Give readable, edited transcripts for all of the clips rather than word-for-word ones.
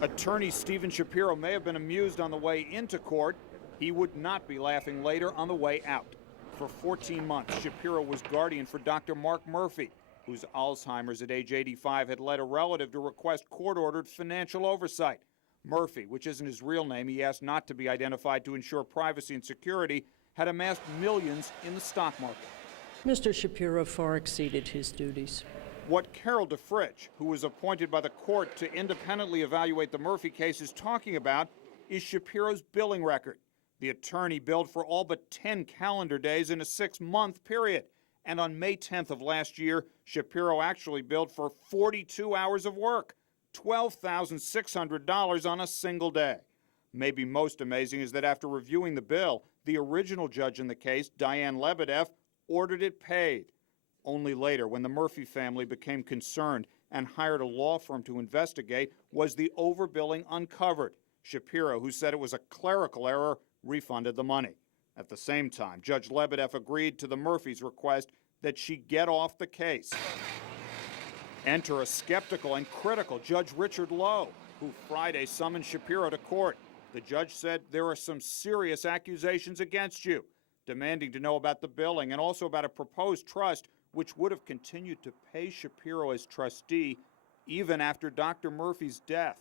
Attorney Stephen Shapiro may have been amused on the way into court. He would not be laughing later on the way out. For 14 months, Shapiro was guardian for Dr. Mark Murphy, whose Alzheimer's at age 85 had led a relative to request court-ordered financial oversight. Murphy, which isn't his real name, he asked not to be identified to ensure privacy and security, had amassed millions in the stock market. Mr. Shapiro far exceeded his duties. What Carol DeFritsch, who was appointed by the court to independently evaluate the Murphy case, is talking about is Shapiro's billing record. The attorney billed for all but 10 calendar days in a 6-month period. And on May 10th of last year, Shapiro actually billed for 42 hours of work, $12,600 on a single day. Maybe most amazing is that after reviewing the bill, the original judge in the case, Diane Lebedev, ordered it paid. Only later, when the Murphy family became concerned and hired a law firm to investigate, was the overbilling uncovered. Shapiro, who said it was a clerical error, refunded the money. At the same time, Judge Lebedev agreed to the Murphys' request that she get off the case. Enter a skeptical and critical Judge Richard Lowe, who Friday summoned Shapiro to court. The judge said there are some serious accusations against you, demanding to know about the billing and also about a proposed trust which would have continued to pay Shapiro as trustee even after Dr. Murphy's death.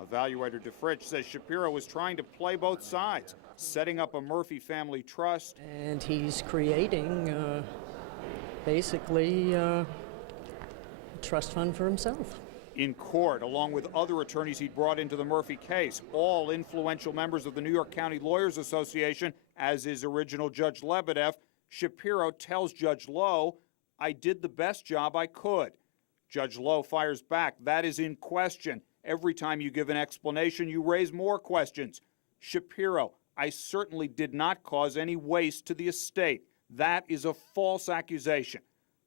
Evaluator DeFritsch says Shapiro was trying to play both sides, setting up a Murphy family trust. And he's creating, basically, a trust fund for himself. In court, along with other attorneys he'd brought into the Murphy case, all influential members of the New York County Lawyers Association, as is original Judge Lebedev, Shapiro tells Judge Lowe, "I did the best job I could." Judge Lowe fires back, "That is in question. Every time you give an explanation, you raise more questions." Shapiro, "I certainly did not cause any waste to the estate. That is a false accusation."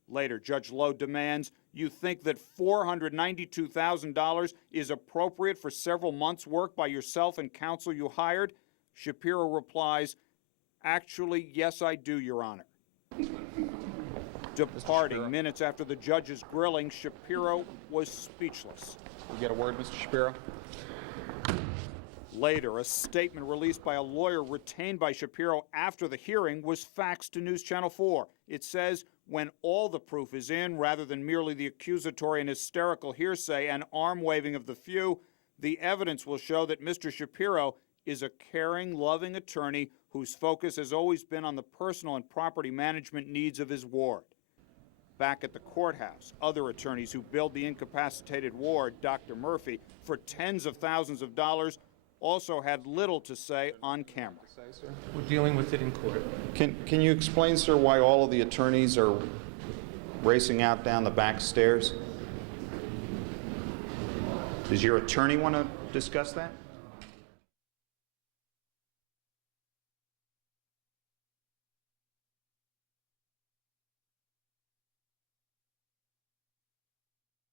Later, Judge Lowe demands, "You think that $492,000 is appropriate for several months' work by yourself and counsel you hired?" Shapiro replies, "Actually, yes, I do, Your Honor." Departing minutes after the judge's grilling, Shapiro was speechless. You get a word, Mr. Shapiro? Later, a statement released by a lawyer retained by Shapiro after the hearing was faxed to News Channel 4. It says, "When all the proof is in, rather than merely the accusatory and hysterical hearsay and arm-waving of the few, the evidence will show that Mr. Shapiro is a caring, loving attorney whose focus has always been on the personal and property management needs of his ward." Back at the courthouse, other attorneys who billed the incapacitated ward, Dr. Murphy, for tens of thousands of dollars also had little to say on camera. We're dealing with it in court. Can you explain, sir, why all of the attorneys are racing out down the back stairs? Does your attorney want to discuss that?